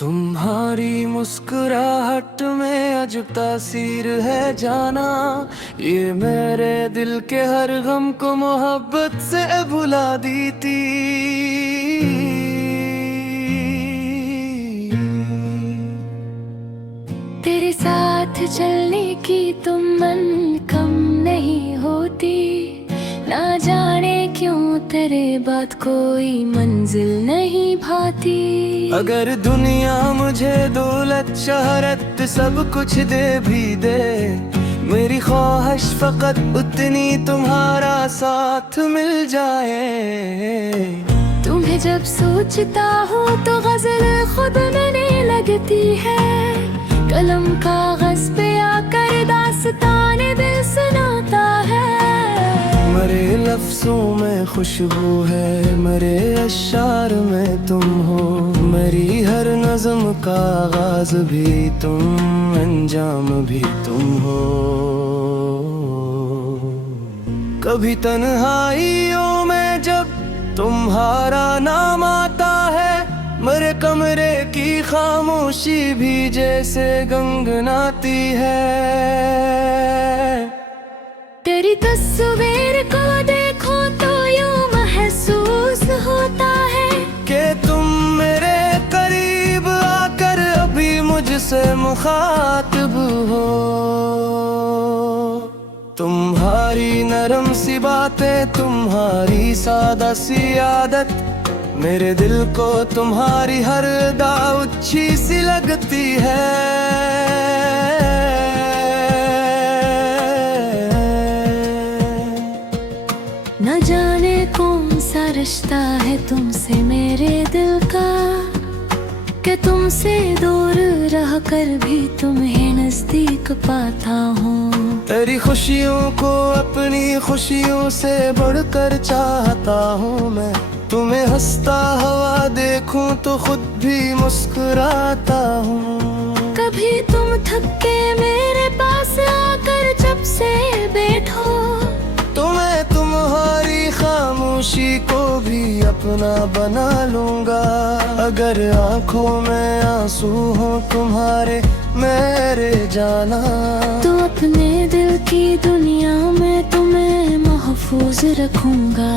तुम्हारी मुस्कुराहट में अजब तासीर है जाना, ये मेरे दिल के हर गम को मोहब्बत से भुला दी थी। तेरे साथ चलने की तुम मन कम नहीं होती, ना जाने क्यों तेरे बाद कोई मंजिल नहीं भाती। अगर दुनिया मुझे दौलत शहरत सब कुछ दे भी दे, मेरी ख्वाहिश फकत उतनी तुम्हारा साथ मिल जाए। तुम्हें जब सोचता हूँ तो गजल खुद मैंने लगती है, कलम कागज पे आकर दास्ताने दिल सुनाता है। मेरे लफ्जों में खुशबू है, मेरे अशार में तुम हो, मेरी हर नज़म का आगाज भी तुम, अंजाम भी तुम हो। कभी तन्हाइयों में जब तुम्हारा नाम आता है, मेरे कमरे की खामोशी भी जैसे गंगनाती है। तेरी तस्वीर को देखो तो यूं महसूस होता है कि तुम मेरे करीब आकर अभी मुझसे मुखातिब हो। तुम्हारी नरम सी बातें, तुम्हारी सादा सी आदत, मेरे दिल को तुम्हारी हर दाउच्छी सी लगती है। न जाने कौन सा रिश्ता है तुमसे मेरे दिल का, कि तुमसे दूर रह कर भी तुम्हें नजदीक पाता हूँ। तेरी खुशियों को अपनी खुशियों से बढ़कर चाहता हूँ मैं, तुम्हें हंसता हुआ देखूं तो खुद भी मुस्कुराता हूँ। कभी तुम थक के मेरे पास आकर जब से बैठो, तो मैं तुम्हारी खामोशी को भी अपना बना लूंगा। अगर आंखों में आंसू हो तुम्हारे मेरे जाना, तो अपने दिल की दुनिया में तुम्हें महफूज रखूंगा।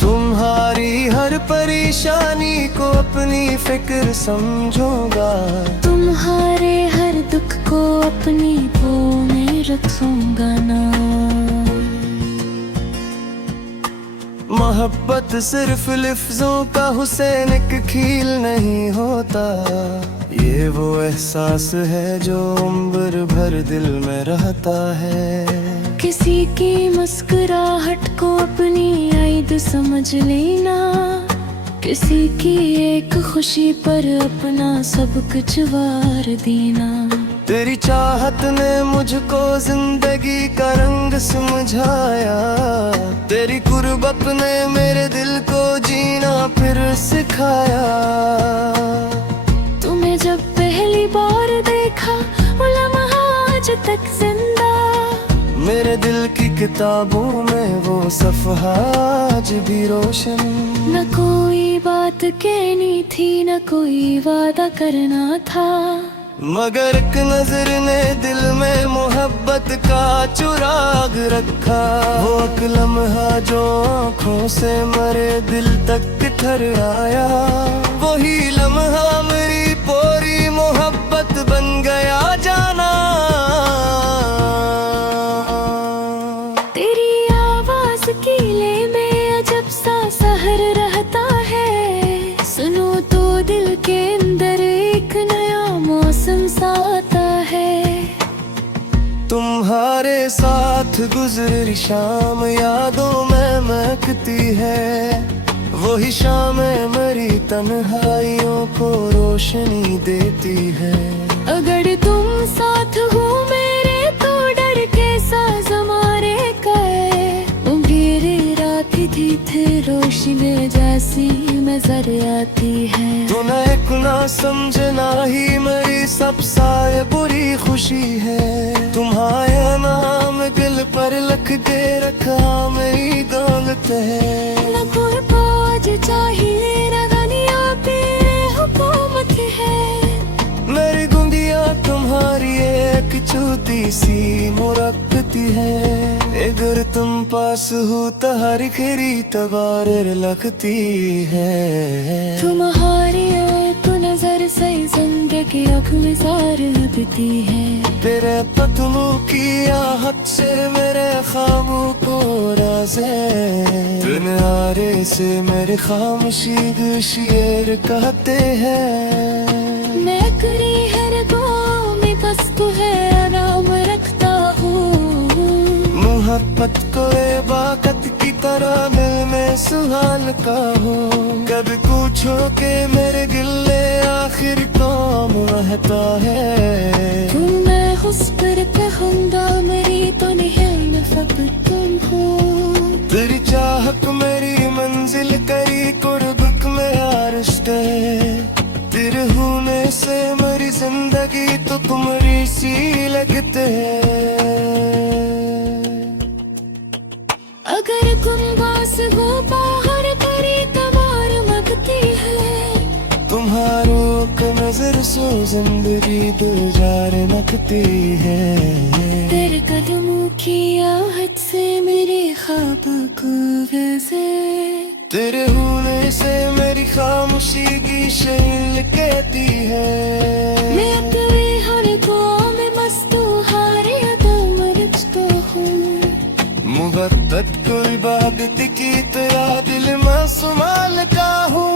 तुम्हारी हर परेशानी को अपनी फिक्र समझूंगा, तुम्हारे हर दुख को अपनी पो में रखूंगा ना। मोहब्बत सिर्फ लफ्जों का हुसैन एक खील नहीं होता, ये वो एहसास है जो उम्र भर दिल में रहता है। किसी की मुस्कुराहट को अपनी आइद समझ लेना, किसी की एक खुशी पर अपना सब कुछ वार देना। तेरी चाहत ने मुझको जिंदगी का रंग समझाया, तेरी कुर्बत ने मेरे दिल को जीना फिर सिखाया। तुम्हें जब पहली बार देखा वो लम्हा आज तक जिंदा, मेरे दिल की किताबों में वो सफ़हा आज भी रोशन। न कोई बात कहनी थी, न कोई वादा करना था, मगर एक नजर ने दिल में मोहब्बत का चुराग रखा। वो एक लम्हा जो आँखों से मरे दिल तक ठहर आया, वही लम्हा मेरी पूरी मोहब्बत बन गया जाना। तेरी आवाज किले में अजब सा सहर रहता है, सुनो तो दिल के अंदर एक नया मौसम सा आता है। तुम्हारे साथ गुजरी शाम यादों में महकती है, वही शाम मेरी तन्हाइयों को रोशनी देती है। अगर तुम साथ हो मेरे तो डर के साज हमारे गए, मेरी रात थी थे रोशनी जैसी नजर आती है। तू न एक ना समझना ही मेरी सबसे बुरी खुशी है, तुम्हारा नाम दिल पर लिख के रखा मेरी दौलत है। न कोई फौज चाहिए न दुनिया पे हुकूमत है, सी मुरक्कती है। अगर तुम पास हो तो हर खरी तबार लगती है। तुम्हारी तो नजर से जिंदगी अख में जार लगती है। तेरे पतलों की आहट से मेरे ख्वाबों को राज है। दुनियारे से मेरी खामोशी शेर कहते हैं। मैं करी हर दुआ में बस तू है आराम रखता हूँ। मोहब्बत को इबादत की तरह दिल में सुहाल का हूँ। कभी पूछो के मेरे गिले आखिर कौन रहता है। तुम मैं हुस पर कहूँगा मेरी तो नहीं फकर तुम हो। तेरी चाहत मेरी मंजिल करी कुर्बत में आरिश्त है। तेरे होने से मेरी जिंदगी तो तुम्हारी सी लगते है। अगर तुम बास हो बाहर करी तबार मगती है। तुम्हारों की नजर सो जिंदगी दो जार नकती है। तेरे कदमों की आहट से मेरे ख्वाब को वैसे। तेरे होने से मेरी खामोशी की शैल कहती है। मैं तेरे हर दुआ में मस्त हारे अदम रखता हूँ। मोहब्बत को इबादत की तेरा दिल में संभाल का हूँ।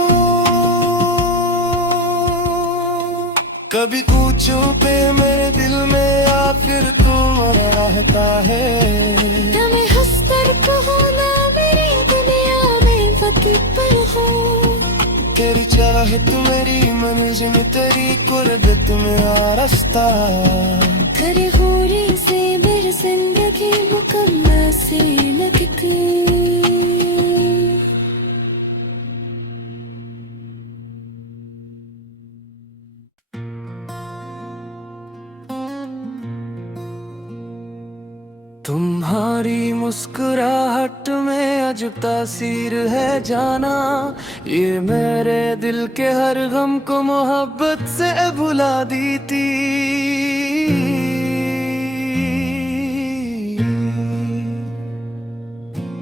कभी पूछो पे मेरे दिल में आखिर तुम रहता है। मैं हंसकर कहूँ ना मेरी दुनिया में वक्त पर हूँ। तेरी चाहत मेरी मंजिल तेरी कुर्बत में आरस्ता। तेरे होने से मेरी जिंदगी मुकम्मल से लगती। तुम्हारी मुस्कुराहट में अजब तासीर है जाना। ये मेरे दिल के हर गम को मोहब्बत से भुला दी थी।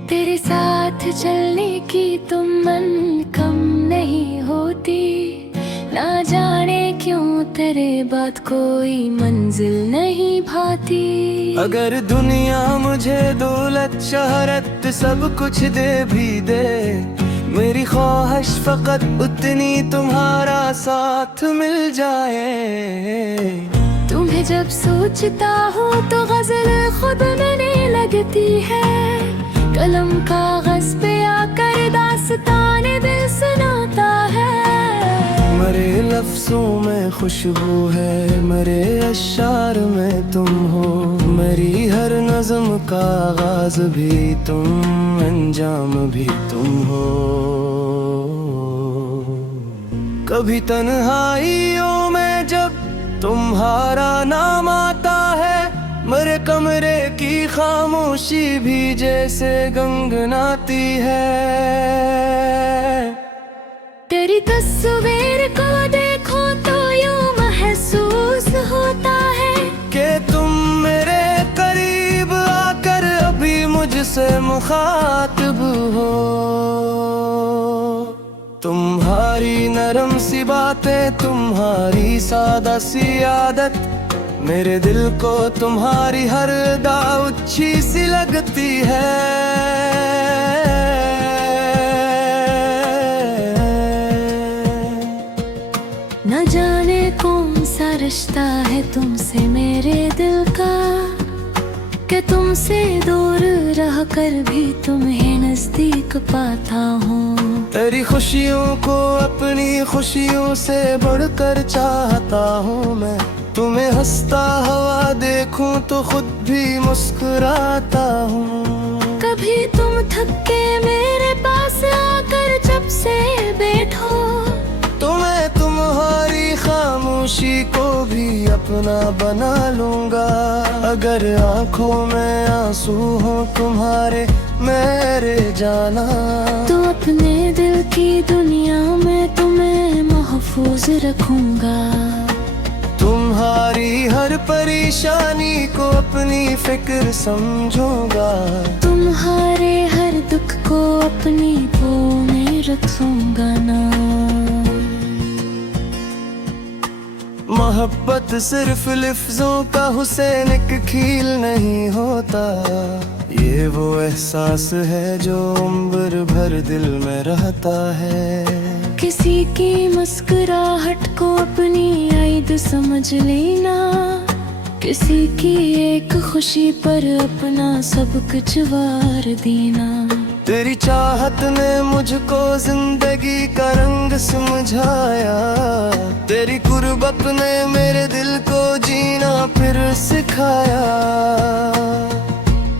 तेरे साथ चलने की तुम मन कम नहीं होती। ना जाने क्यों तेरे बाद कोई मंजिल नहीं भाती। अगर दुनिया मुझे दौलत शहरत सब कुछ दे भी दे। मेरी ख्वाहिश फकत उतनी तुम्हारा साथ मिल जाए। तुम्हें जब सोचता हूँ तो गजल खुद मैंने लगती है। कलम कागज पे आकर दास्ताने दिल सुनाता है। मेरे लफ्जों में खुशबू है मेरे अशार में तुम हो। मेरी हर नज़्म का आगाज भी तुम अंजाम भी तुम हो। कभी तन्हाइयों में जब तुम्हारा नाम आता है। मेरे कमरे की खामोशी भी जैसे गंगनाती है। तेरी तस्वीर को देखो तो यूं महसूस होता है कि तुम मेरे करीब आकर अभी मुझसे मुखातिब हो। तुम्हारी नरम सी बातें तुम्हारी सादा सी आदत मेरे दिल को तुम्हारी हर अदा अच्छी सी लगती है। न जाने कौन सा रिश्ता है तुमसे मेरे दिल का। कि तुमसे दूर रह कर भी तुम्हें नजदीक पाता हूँ। तेरी खुशियों को अपनी खुशियों से बढ़कर चाहता हूँ मैं। तुम्हें हंसता हुआ देखूं तो खुद भी मुस्कुराता हूँ। कभी तुम थक के मेरे पास आकर जब से बैठो तो मैं तुम्हारी खामोशी को भी अपना बना लूंगा। अगर आंखों में आंसू हो तुम्हारे मेरे जाना तो अपने दिल की दुनिया में तुम्हें महफूज रखूंगा। तुम तुम्हारी हर परेशानी को अपनी फिक्र समझूंगा। तुम्हारे हर दुख को अपनी बाहों में रखूंगा ना। मोहब्बत सिर्फ लफ्जों का हुसैन एक खील नहीं होता, ये वो एहसास है जो उम्र भर दिल में रहता है। किसी की मुस्कुराहट को अपनी आयद समझ लेना, किसी की एक खुशी पर अपना सब कुछ वार देना। तेरी चाहत ने मुझको जिंदगी का रंग समझाया, तेरी कुर्बत ने मेरे दिल को जीना फिर सिखाया।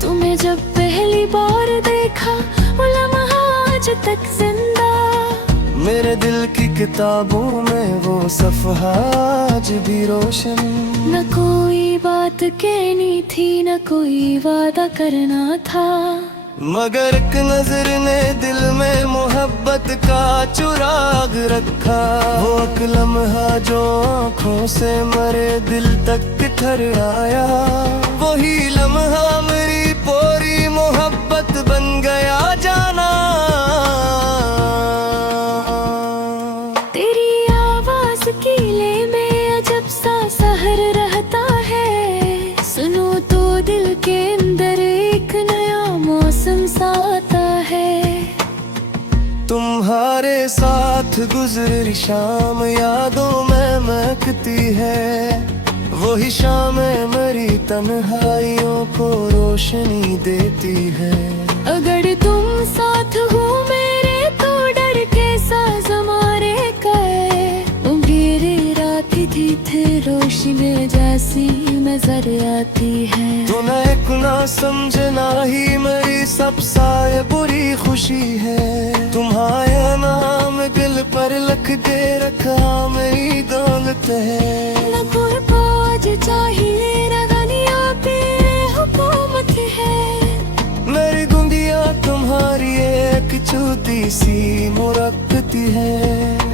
तुम्हें जब पहली बार देखा वो लम्हा आज तक जिंदा, मेरे दिल की किताबों में वो सफ़हा आज भी रोशन। न कोई बात कहनी थी, न कोई वादा करना था, मगर एक नजर ने दिल में मोहब्बत का चिराग रखा। वो एक लम्हा जो आँखों से मरे दिल तक ठहर आया, वही लम्हा मेरी पूरी मोहब्बत बन गया जाना। तेरी आवाज की ले में अजब सा सहर रहता है, सुनो तो दिल के अंदर एक नया मौसम सा आता है। तुम्हारे साथ गुजरी शाम यादों में महकती है, वही शामें मेरी तन्हाइयों को रोशनी देती है। अगर तुम साथ हो मेरे तो डर के साज हमारे गए, मेरी रात थी थे रोशनी जैसी नजर आती है। तूने एक ना समझना ही मेरी सबसे बुरी खुशी है, तुम्हारा नाम दिल पर लिख दे रखा मेरी दौलत है। न कोई बोझ चाहिए न दुनिया पे हुकूमत है, मेरी गुंदिया तुम्हारी एक छोटी सी मुरक्कती है।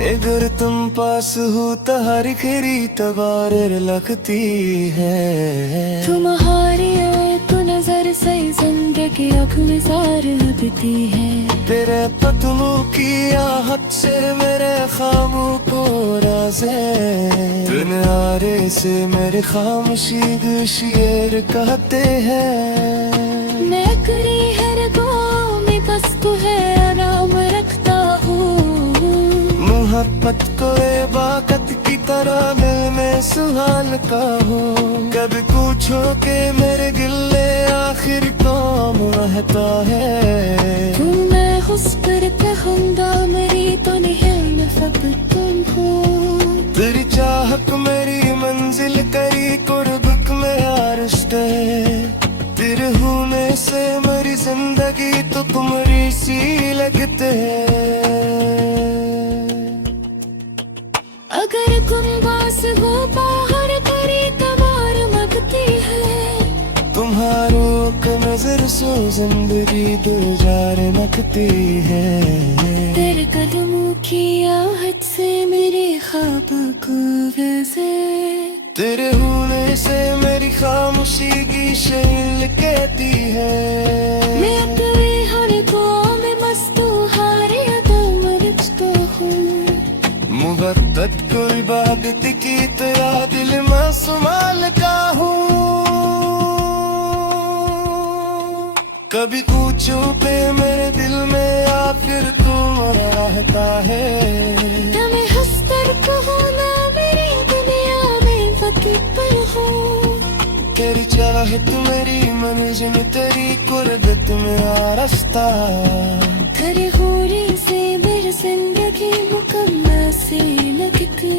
अगर तुम पास हो तो हर खरी तबार लगती है। तुम्हारी एक नजर से जिंदगी आँख में सार लगती है। तेरे पतलू की आहट से मेरे ख्वाबों को राज है, किनारे से मेरी खामोशी शेर कहते हैं। मैं करी है रगों में बस को है आराम रखता हूँ, मोहब्बत को इबादत की तरह दिल में सुहालता हूँ। कभी पूछो के मेरे गिले आखिर कौन रहता है, मैं हुस पर कहूँगा मेरी तो नहीं मैं फक्त तुम हो। तेरी चाहत मेरी मंजिल करी कुर्बत में आरस्ट है, तेरे होने से मेरी जिंदगी तो तुम्हारी सी लगते है। अगर तुम बास हो बाहर करी तबार मगती है, तुम्हारों का नजर सो जिंदगी दो जार नकती है। तेरे कदमों की आहट से मेरे ख्वाब को वैसे, तेरे होने से मेरी खामोशी की शैल कहती है। मैं अपने हर गाँव में मस्तू हारे अदम रखता हूँ, मोहब्बत को इबादत की तरह दिल में संभाल का हूँ। कभी पूछो पे मेरे दिल में आखिर तुम रहता है, मैं हंसकर कहूँ ना मेरी दुनिया में वक्त पर हूँ। तेरी चाहत मेरी मंजिल तेरी कुर्बत में रास्ता, तेरे होने से मेरी जिंदगी मुकम्मल से लगती।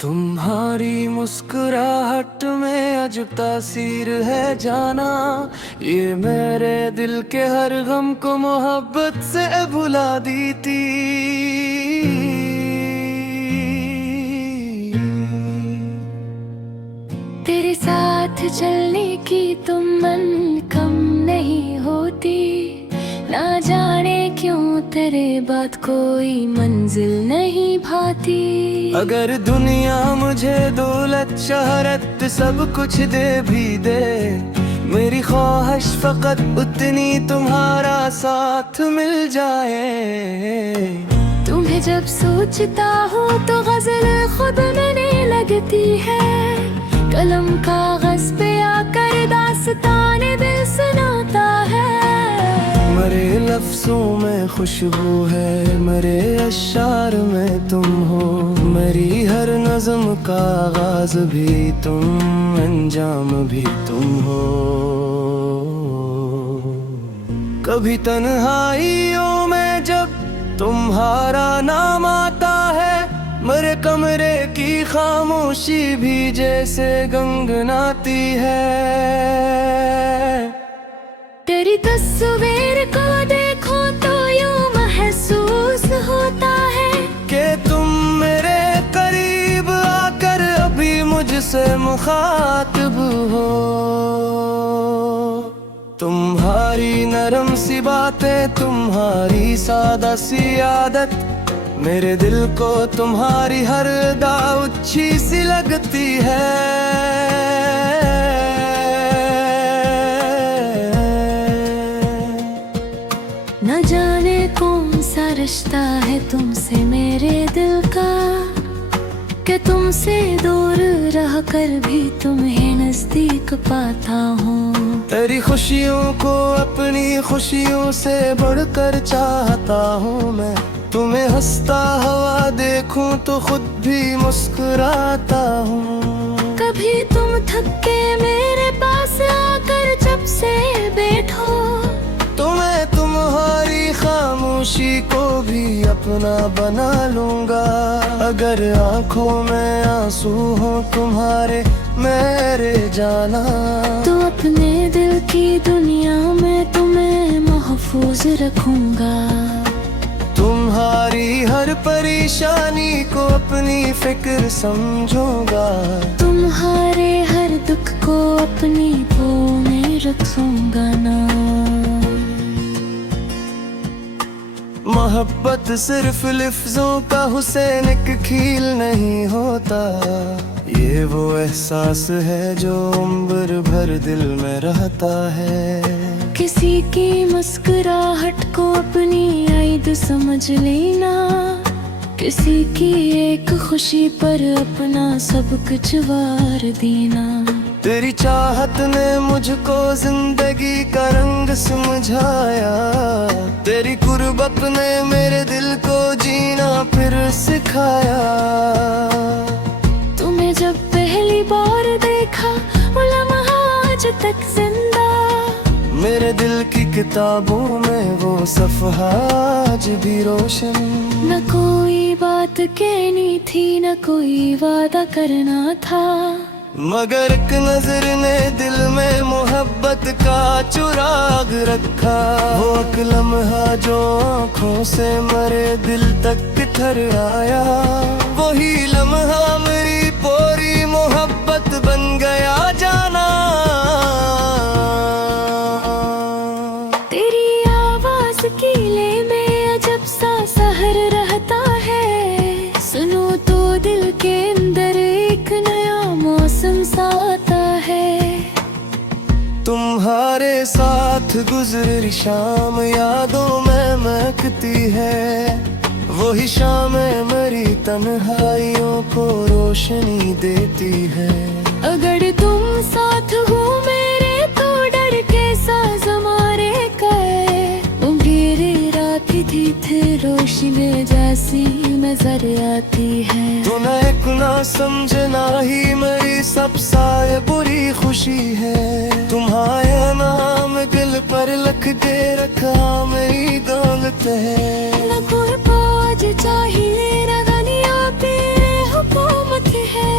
तुम्हारी मुस्कुराहट में अजब तासीर है जाना, ये मेरे दिल के हर गम को मोहब्बत से भुला दी थी। तेरे साथ साथ चलने की तुम मन कम नहीं होती। ना जाने क्यों तेरे बात कोई मंजिल नहीं भाती। अगर दुनिया मुझे दौलत शहरत सब कुछ दे भी दे, मेरी ख्वाहिश फकत उतनी तुम्हारा साथ मिल जाए। तुम्हें जब सोचता हूँ तो गजल खुद मैंने लगती है। कलम कागज पे आकर दास्ताने दिल सुनाता है। मरे लफ्जों में खुशबू है, मरे अशार में तुम हो। मेरी हर नज़्म का आगाज़ भी तुम, अंजाम भी तुम हो। कभी तन्हाइयों में जब तुम्हारा नाम आता है, मेरे कमरे की खामोशी भी जैसे गंगनाती है। तेरी तस्वीर को देखो तो यूं महसूस होता है कि तुम मेरे करीब आकर अभी मुझसे मुखातिब हो। तुम्हारी नरम सी बातें, तुम्हारी सादा सी आदत, मेरे दिल को तुम्हारी हर अदा अच्छी सी लगती है। न जाने कौन सा रिश्ता है तुमसे मेरे दिल का, कि तुमसे दूर रह कर भी तुम्हें नजदीक पाता हूँ। तेरी खुशियों को अपनी खुशियों से बढ़कर चाहता हूँ मैं। तुम्हें हंसता हुआ देखूं तो खुद भी मुस्कुराता हूँ। कभी तुम थक के मेरे पास आकर जब से बैठो, तो मैं तुम्हारी खामोशी को भी अपना बना लूंगा। अगर आंखों में आंसू हो तुम्हारे मेरे जाना, तो अपने दिल की दुनिया में तुम्हें महफूज रखूंगा। तुम्हारी हर परेशानी को अपनी फिक्र समझूंगा। तुम्हारे हर दुख को अपनी बाहों में रखूंगा ना। मोहब्बत सिर्फ लफ्जों का हुसैन एक खील नहीं होता। ये वो एहसास है जो उम्र भर दिल में रहता है। किसी की मुस्कुराहट को अपनी आयद समझ लेना, किसी की एक खुशी पर अपना सब कुछ वार देना। तेरी चाहत ने मुझको जिंदगी का रंग समझाया। तेरी कुर्बत ने मेरे दिल को जीना फिर सिखाया। तुम्हें जब पहली बार देखा वो लम्हा आज तक जिंदा, मेरे दिल की किताबों में वो सफ़हा आज भी रोशन। न कोई बात कहनी थी, न कोई वादा करना था, मगर एक नजर ने दिल में मोहब्बत का चिराग रखा। वो एक लम्हा जो आँखों से मरे दिल तक ठहर आया। वही लम्हा मेरी पूरी मोहब्बत बन गया जाना। तेरी आवाज की ले में अजब सा सहर रहता है। सुनो तो दिल के अंदर एक नया मौसम सा आता है। तुम्हारे साथ गुजरी शाम यादों में महकती है। वही शाम मेरी तन्हाइयों को रोशनी देती है। अगर तुम साथ हो मेरे तो डर के साज हमारे कहे। मेरी रात थी रोशनी जैसी नजर आती है। तो न एक ना समझना ही मेरी सबसे बुरी खुशी है। तुम्हारा नाम दिल पर लिख के रखा मेरी दौलत है। न कोई फौज चाहिए न दुनिया पे हुकूमत है।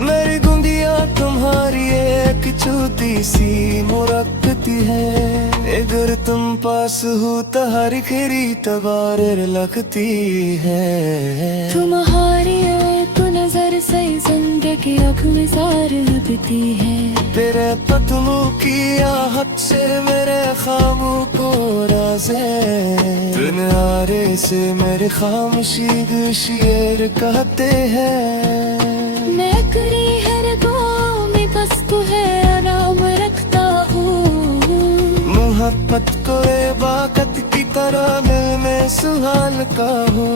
मेरी गुंदिया तुम्हारी एक छोटी सी मुरक्कती है। अगर तुम पास हो तो हर खरी तबार लगती है। तुम्हारी एक नजर से जिंदगी अख में सार लगती है। तेरे कदमों की आहट से मेरे ख्वाबों को राज़े दुनियारे से मेरी खामोशी शेर कहते हैं। मैं करी हर दुआ में बस तू है आराम रखता हूँ। मोहब्बत को इबादत की तरह दिल में सुहाल का हो।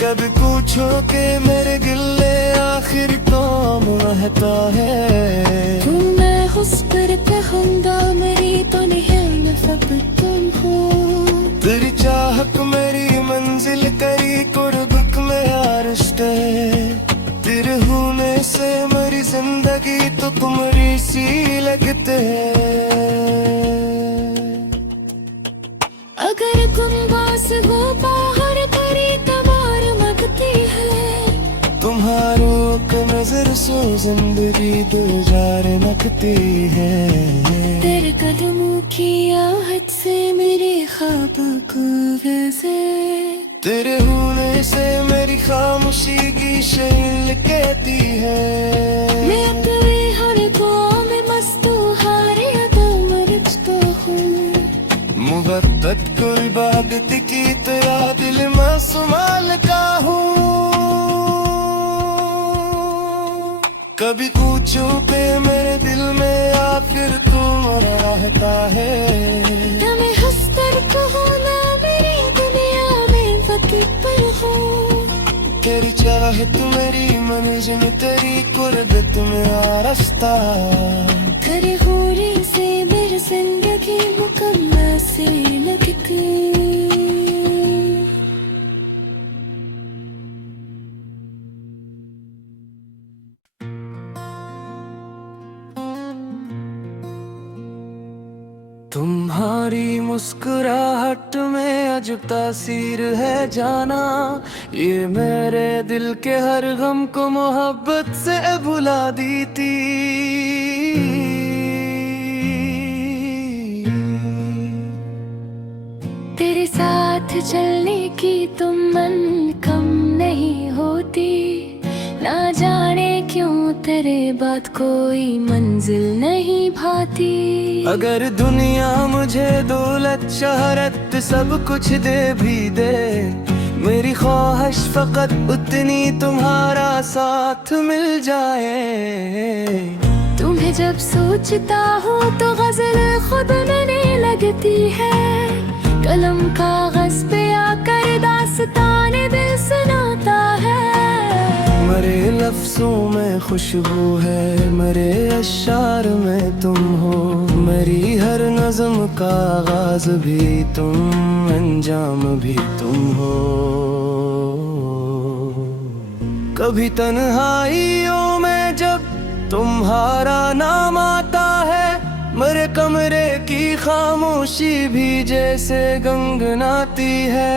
कभी पूछो के मेरे गिले आखिर कौन रहता है। तुम मैं हुस पर कहूँगा मेरी तो नहीं सब तुम हो। तेरी चाहत मेरी मंजिल करी कुर्बत में आरिश्त है। तेरे होने से मेरी जिंदगी तो तुम्हारी सी लगते है। अगर तुम बास हो बाहर करी तबार मगती है। तुम्हारों की नजर सो जिंदगी दो जार नकती है। तेरे कदमों की आहट से मेरे ख्वाब को वैसे तेरे होने से मेरी खामोशी की शैल कहती है। मैं अपने हर दुआ में मस्त हारे दम रखता हूँ। मोहब्बत को इबादत की तेरा दिल में संभाल का हूँ। कभी पूछो पे मेरे दिल में आखिर तुम रहता है। मैं हंसकर कहूँ ना मेरी दुनिया में वक्त पर हूँ। तेरी चाहत मेरी मंजिल तेरी कुर्बत में आरस्ता। तेरे होने से मेरी जिंदगी मुकम्मल से लगती। तुम्हारी मुस्कुराहट में अजब तासीर है जाना। ये मेरे दिल के हर गम को मोहब्बत से भुला दी थी। तेरे साथ चलने की तुम मन कम नहीं होती। ना जाने क्यों तेरे बाद कोई मंजिल नहीं भाती। अगर दुनिया मुझे दौलत शहरत सब कुछ दे भी दे। मेरी ख्वाहिश फकत उतनी तुम्हारा साथ मिल जाए। तुम्हें जब सोचता हूँ तो गजल खुद मैंने लगती है। कलम कागज पे आकर दास्ताने दिल सुनाता है। मेरे लफ्जों में खुशबू है मेरे अशार में तुम हो। मेरी हर नज़म का आगाज भी तुम अंजाम भी तुम हो। कभी तन्हाइयों में जब तुम्हारा नाम आता है। मेरे कमरे की खामोशी भी जैसे गंगनाती है।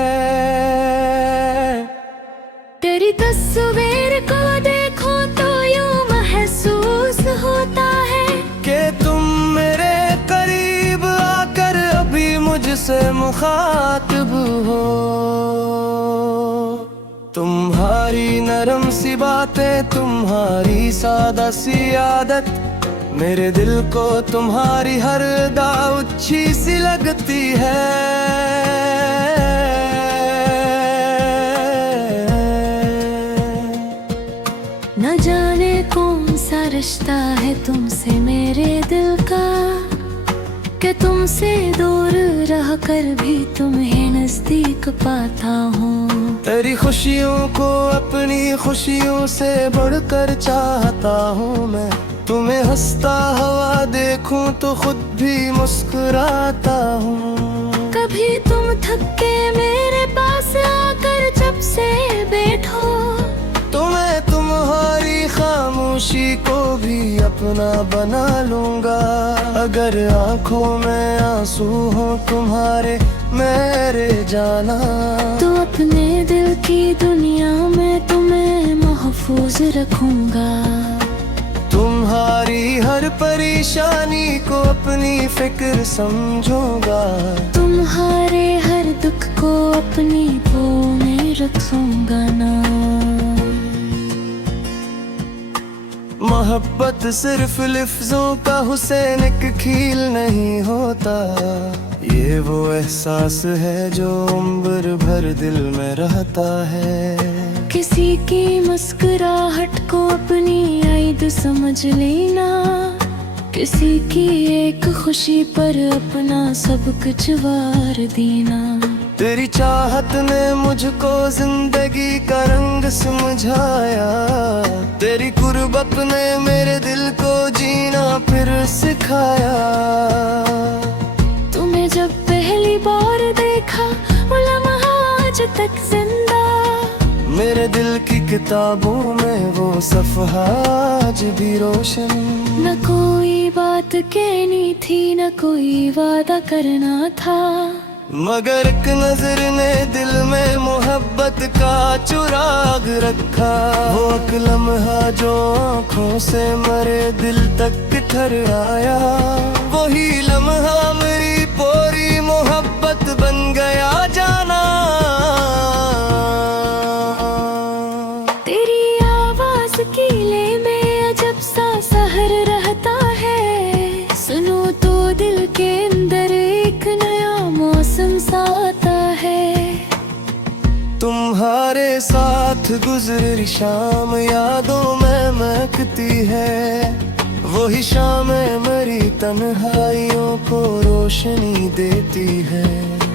तेरी तस्वीर को देखो तो यूं महसूस होता है कि तुम मेरे करीब आकर अभी मुझसे मुखातिब हो। तुम्हारी नरम सी बातें तुम्हारी सादा सी आदत मेरे दिल को तुम्हारी हर अदा अच्छी सी लगती है। न जाने कौन सा रिश्ता है तुमसे मेरे दिल का। कि तुमसे दूर रह कर भी तुम्हें नजदीक पाता हूँ। तेरी खुशियों को अपनी खुशियों से बढ़कर चाहता हूँ मैं। तुम्हें हंसता हुआ देखूं तो खुद भी मुस्कुराता हूँ। कभी तुम थक के मेरे पास आकर जब से बैठो तो मैं तुम्हारी खामोशी को भी अपना बना लूंगा। अगर आंखों में आंसू हो तुम्हारे मेरे जाना तो अपने दिल की दुनिया में तुम्हें महफूज रखूंगा। तुम्हारी हर परेशानी को अपनी फिक्र समझूंगा। तुम्हारे हर दुख को अपनी बाहों में रखूंगा ना। मोहब्बत सिर्फ लिफ्जों का हुसैन एक खील नहीं होता, ये वो एहसास है जो उम्र भर दिल में रहता है। किसी की मुस्कुराहट को अपनी आईद समझ लेना, किसी की एक खुशी पर अपना सब कुछ वार देना। तेरी चाहत ने मुझको जिंदगी का रंग समझाया, तेरी कुर्बत ने मेरे दिल को जीना फिर सिखाया। तुम्हें जब पहली बार देखा वो लम्हा आज तक जिंदा, मेरे दिल की किताबों में वो सफ़हा आज भी रोशन। न कोई बात कहनी थी, न कोई वादा करना था, मगर एक नजर ने दिल में मोहब्बत का चुराग रखा। वो एक लम्हा जो आँखों से मरे दिल तक ठहर आया, वही लम्हा मेरी पूरी मोहब्बत बन गया जाना। तेरी आवाज कीले में अजब सा सहर रहता है, सुनो तो दिल के अंदर एक नया मौसम सा आता है। तुम्हारे साथ गुजरी शाम यादों में महकती है, वही शामें मेरी तन्हाइयों को रोशनी देती है।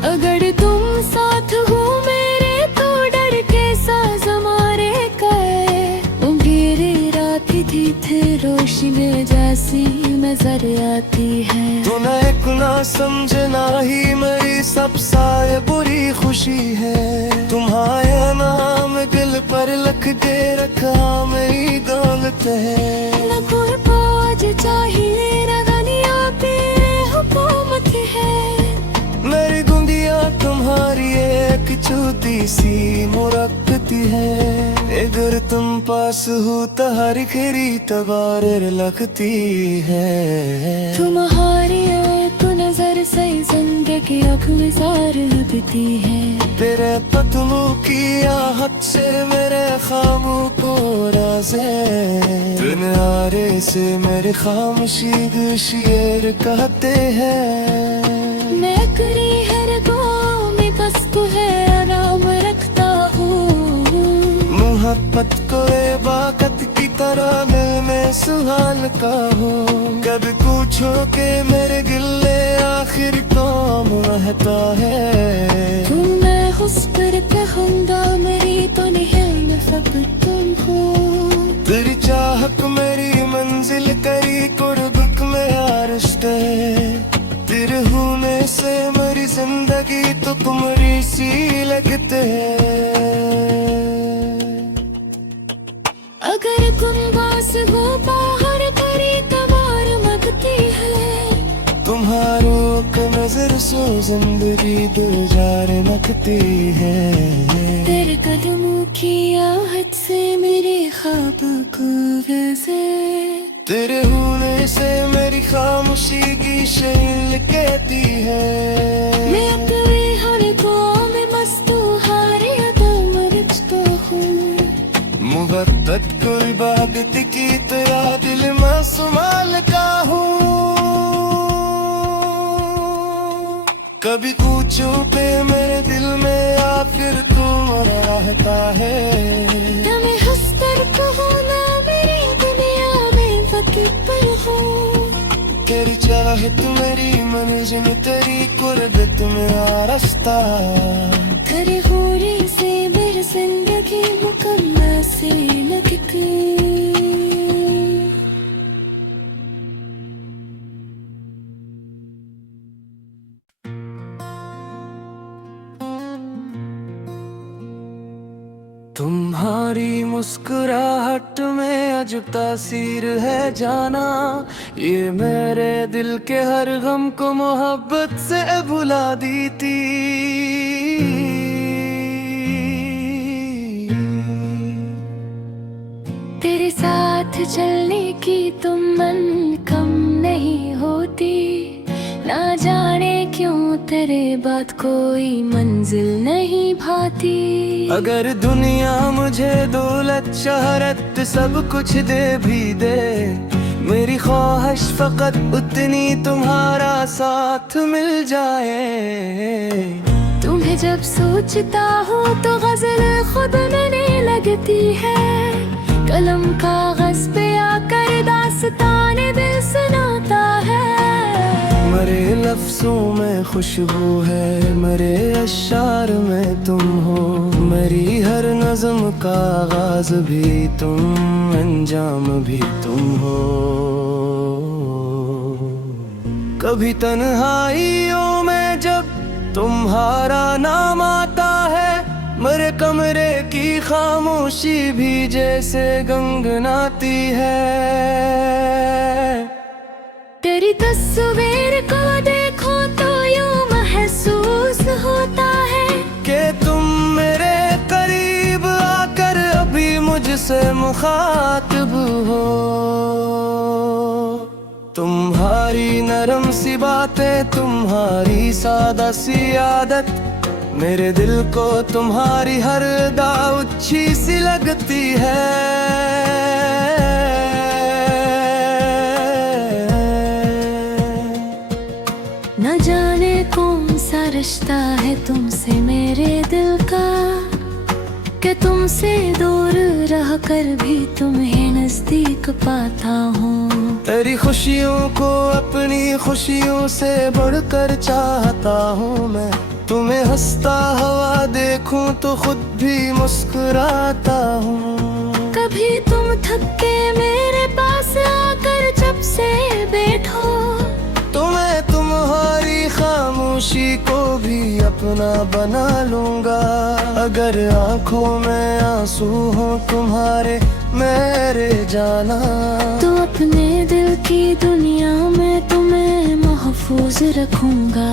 अगर तुम साथ हो मेरे तो डर के साज हमारे गए, उंगेरे रात थी थे रोशनी जैसी नजर आती है। तो न एक ना समझना ही मेरी सबसे बुरी खुशी है, तुम्हारा नाम दिल पर लिख के रखा मेरी दौलत है। न कोई फौज चाहिए न दुनिया पे हुकूमत है, मेरी गुंदिया तुम्हारी एक छोटी सी मुरक्कती है। अगर तुम पास हो तो हर खरी तबार लगती है। तुम्हारी एक नजर से जिंदगी अखबार लगती है। तेरे पतलों की आहट से मेरे ख्वाबों को राज़े, किनारे से मेरी खामोशी शेर कहते हैं। मैं करी हर गाँव में बस तो है आराम रखता हूँ, मोहब्बत को इबादत की तरह दिल में सुहालता हूँ। कभी पूछो के मेरे गिले आखिर कौन रहता है, तुम मैं हुस पर कहूँगा मेरी तो नहीं फक्त तुम हो। तेरी चाहत मेरी मंजिल करी कुर्बत में आरस्ते, तेरे होने से मेरी जिंदगी तो तुम्हारी सी लगते है। अगर तुम बास हो बाहर करी तबार मगती है, तुम्हारो का नजर सो जिंदगी दो जार नकती है। तेरे कदमों की आहट से मेरे ख्वाब को वैसे, तेरे होने से मेरी खामोशी की शैल कहती है। मैं अपने हर गाँव में मस्तू हारे अदम रचता हूँ, मोहब्बत को इबादत की तरह दिल में संभालता हूँ। कभी पूछो पे मेरे दिल में आखिर तुम रहता है, मैं हंस कर कहूँ ना मेरी दुनिया में वक्त पर हूँ। तेरी चाहत मेरी मंजिल तेरी कुर्बत में आरस्ता, तेरे होने से मेरी जिंदगी मुकम्मल से लगती। तुम्हारी मुस्कुराहट में अजब तासीर है जाना, ये मेरे दिल के हर गम को मोहब्बत से भुला दी थी। तेरे साथ चलने की तुम मन कम नहीं होती, ना जाने क्यों तेरे बाद कोई मंजिल नहीं भाती। अगर दुनिया मुझे दौलत शहरत सब कुछ दे भी दे, मेरी ख्वाहिश फकत उतनी तुम्हारा साथ मिल जाए। तुम्हें जब सोचता हूँ तो गजल खुद मैंने लगती है, कलम कागज पे आकर दास्ताने दिल सुनाता है। मरे लफ्जों में खुशबू है, मरे अशार में तुम हो, मेरी हर नज़्म का आगाज भी तुम, अंजाम भी तुम हो। कभी तन्हाइयों में जब तुम्हारा नाम आता है, मेरे कमरे की खामोशी भी जैसे गंगनाती है। तेरी तस्वीर को देखो तो यूं महसूस होता है कि तुम मेरे करीब आकर अभी मुझसे मुखातिब हो। तुम्हारी नरम सी बातें, तुम्हारी सादा सी आदत, मेरे दिल को तुम्हारी हर दाव अच्छी सी लगती है। न जाने कौन सा रिश्ता है तुमसे मेरे दिल का, कि तुमसे दूर रह कर भी तुम्हें नजदीक पाता हूँ। तेरी खुशियों को अपनी खुशियों से बढ़कर चाहता हूँ मैं, तुम्हें हंसता हुआ देखूं तो खुद भी मुस्कुराता हूँ। कभी तुम थक के मेरे पास आकर जब से बैठो, तो मैं तुम्हारी खामोशी को भी अपना बना लूंगा। अगर आंखों में आंसू हो तुम्हारे मेरे जाना, तो अपने दिल की दुनिया में तुम्हें महफूज रखूंगा।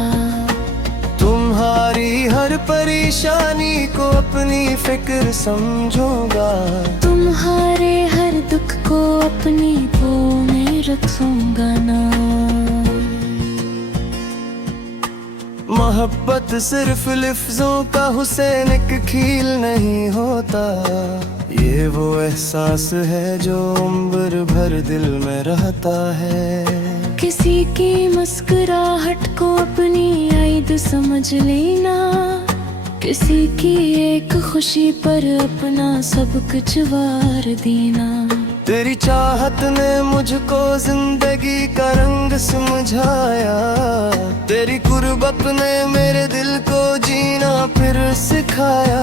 तुम्हारी हर परेशानी को अपनी फिक्र समझूंगा, तुम्हारे हर दुख को अपनी बाहों में रखूंगा ना। मोहब्बत सिर्फ लफ्जों का हुसैन एक खील नहीं होता, ये वो एहसास है जो उम्र भर दिल में रहता है। किसी की मुस्कुराहट को अपनी आयद समझ लेना, किसी की एक खुशी पर अपना सब कुछ वार देना। तेरी चाहत ने मुझको जिंदगी का रंग समझाया, तेरी कुर्बत ने मेरे दिल को जीना फिर सिखाया।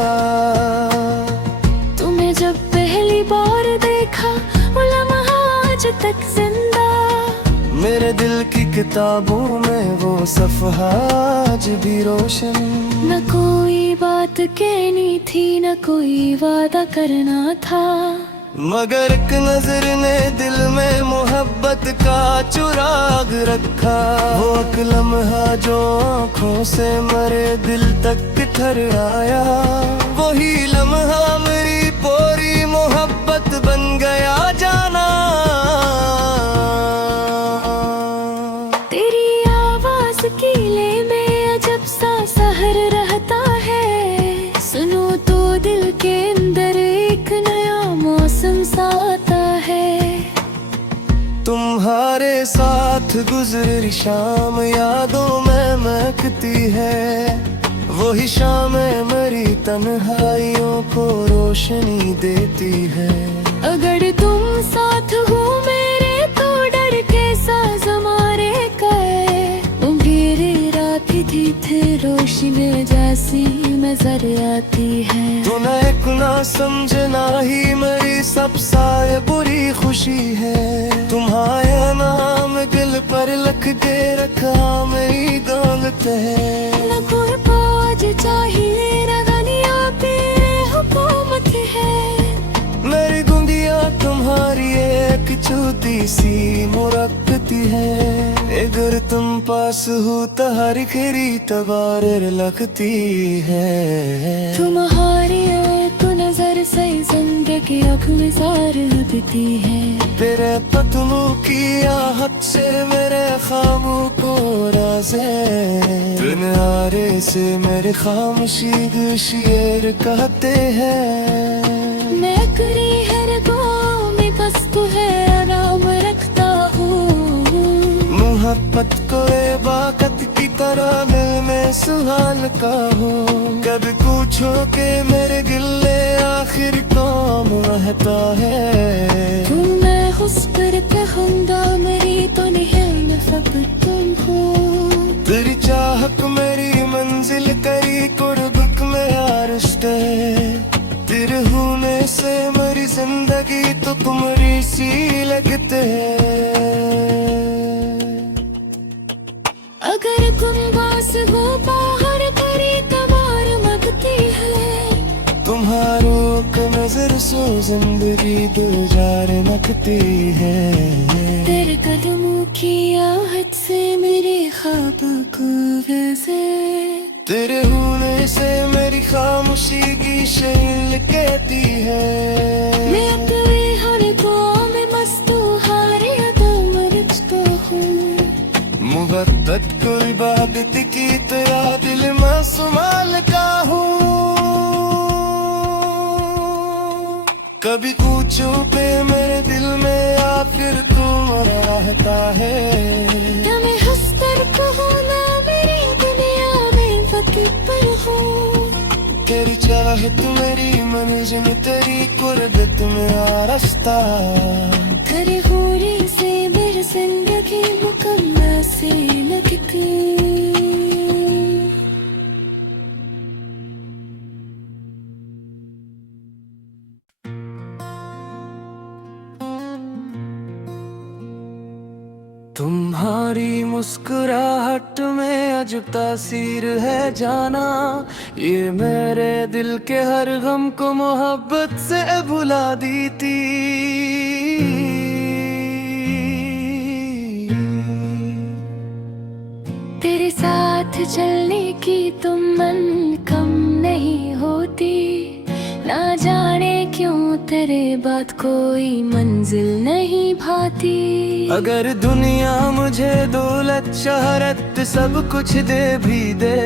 तुम्हें जब पहली बार देखा वो लम्हा आज तक जिंदा, मेरे दिल की किताबों में वो सफ़हा आज भी रोशन। न कोई बात कहनी थी, न कोई वादा करना था, मगर एक नजर ने दिल में मोहब्बत का चिराग रखा। वो एक लम्हा जो आँखों से मरे दिल तक ठहर आया, वही लम्हा मेरी पूरी मोहब्बत बन गया जाना। तेरी आवाज कीले में अजब सा सहर रहता है, सुनो तो दिल के अंदर एक नया मौसम सा आता है। तुम्हारे साथ गुजरी शाम यादों में महकती है, वही शाम मेरी तन्हाइयों को रोशनी देती है। अगर तुम साथ हो मेरे तो डर के साज हमारे गए, मेरी रात थी थे रोशनी जैसी नजर आती है। तू न एक ना समझना ही मेरी सबसे बुरी खुशी है, तुम्हारा नाम दिल पर लिख के रखा मेरी दौलत है। न कोई बोझ चाहिए न दुनिया पे हुकूमत है, मेरी गुंदिया तुम्हारी एक छोटी सी मुरक्कती है। अगर तुम पास हो तो हर खरी तबार लगती है। तुम्हारी एक नजर से जिंदगी के आँख में जार लगती है। तेरे पतलू की आहट से मेरे ख्वाबों को राज़े, बिन आरे से मेरी खामोशी शेर कहते हैं। मैं करी हर गाँव में बस तू है आराम रखता हूँ। मोहब्बत को इबादत की तरह दिल में सुहाल का हो। कभी पूछो के मेरे गिले आखिर कौन रहता है। तुम मैं उस पर कहूँगा मेरी तो नहीं सब तुम हो। तेरी चाहत मेरी मंजिल करी कुर्बत में आरिश्ते, तेरे होने से मेरी जिंदगी तो तुम्हारी सी लगते है। अगर तुम बास हो बाहर करी कबार मगती है। तुम्हारों का नजर सो जिंदगी दो जार नकती है। तेरे कदमों की आहट से मेरे ख्वाब को वैसे, तेरे होने से मेरी खामोशी की शैल कहती है। मैं तेरे हर गाँव में मस्त हारे दम रचता हूँ। मुहब्बत को इबादत की तरह दिल में संभाल का हूँ। कभी पूछो पे मेरे दिल में या फिर तुम रहता है। मैं हंसकर कहूँ ना मेरी दुनिया में वक्त पर हूँ। तेरी चाहत मेरी मंजिल तेरी कुर्बत में आरस्ता। तेरे होने से मेरी जिंदगी मुकम्मल से लगती। तुम्हारी मुस्कुराहट में अजब तासीर है जाना। ये मेरे दिल के हर गम को मोहब्बत से भुला दी थी। तेरे साथ चलने की तुम मन कम नहीं होती। ना जाने क्यों तेरे बाद कोई मंजिल नहीं भाती। अगर दुनिया मुझे दौलत शहरत सब कुछ दे भी दे,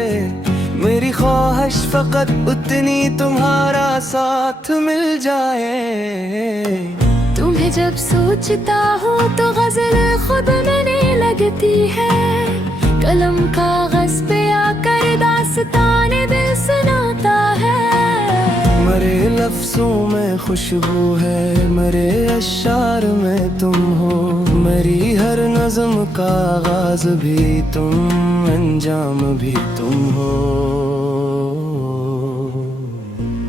मेरी ख्वाहिश फकत उतनी तुम्हारा साथ मिल जाए। तुम्हें जब सोचता हूँ तो गजल खुद मैंने लगती है। कलम कागज पे आकर दास्ताने दिल सुनाता है। मेरे लफ्जों में खुशबू है, मेरे अशार में तुम हो। मेरी हर नज़्म का आगाज़ भी तुम, अंजाम भी तुम हो।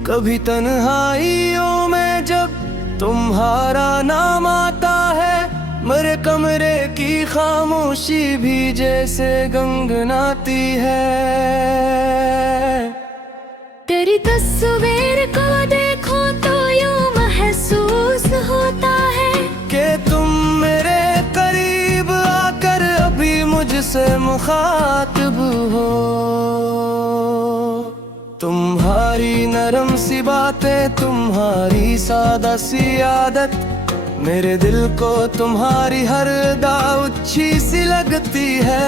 कभी तन्हाइयों में जब तुम्हारा नाम आता है, मेरे कमरे की खामोशी भी जैसे गंगनाती है। तेरी तस्वीर को देखो तो यूं महसूस होता है कि तुम मेरे करीब आकर अभी मुझसे मुखातिब हो। तुम्हारी नरम सी बातें, तुम्हारी सादा सी आदत, मेरे दिल को तुम्हारी हर दावत अच्छी सी लगती है।